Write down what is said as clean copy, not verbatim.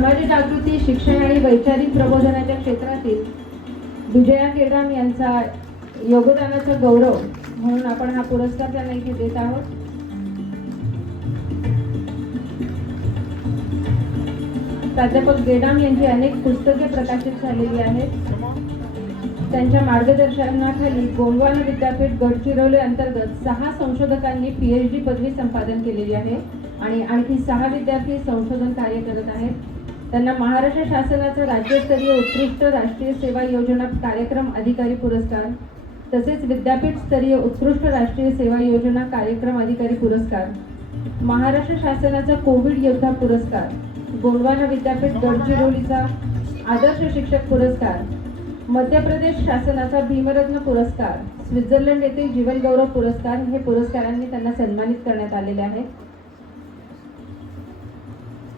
समाज जागृती, शिक्षण आणि वैचारिक प्रबोधनाच्या क्षेत्रातील विजया केदाम यांचा योगदानाचा गौरव म्हणून आपण हा पुरस्कार त्यांना इथे देत आहोत. प्राध्यापक गेडाम यांची अनेक पुस्तके प्रकाशित झालेली आहेत. त्यांच्या मार्गदर्शनाखाली गोंडवाना विद्यापीठ गडचिरोली अंतर्गत 6 संशोधकांनी PhD पदवी संपादन केलेली आहे आणि आणखी 6 विद्यार्थी संशोधन कार्य करत आहेत. त्यांना महाराष्ट्र शासनाचा राज्यस्तरीय उत्कृष्ट राष्ट्रीय सेवा योजना कार्यक्रम अधिकारी पुरस्कार, तसेच विद्यापीठ स्तरीय उत्कृष्ट राष्ट्रीय सेवा योजना कार्यक्रम अधिकारी पुरस्कार, महाराष्ट्र शासनाचा कोविड योद्धा पुरस्कार, गोंडवाना विद्यापीठ गडचिरोलीचा आदर्श शिक्षक पुरस्कार, मध्य प्रदेश शासनाचा भीमरत्न पुरस्कार, स्वित्झर्लंड येथील जीवन गौरव पुरस्कार हे पुरस्कारांनी त्यांना सन्मानित करण्यात आलेले आहे.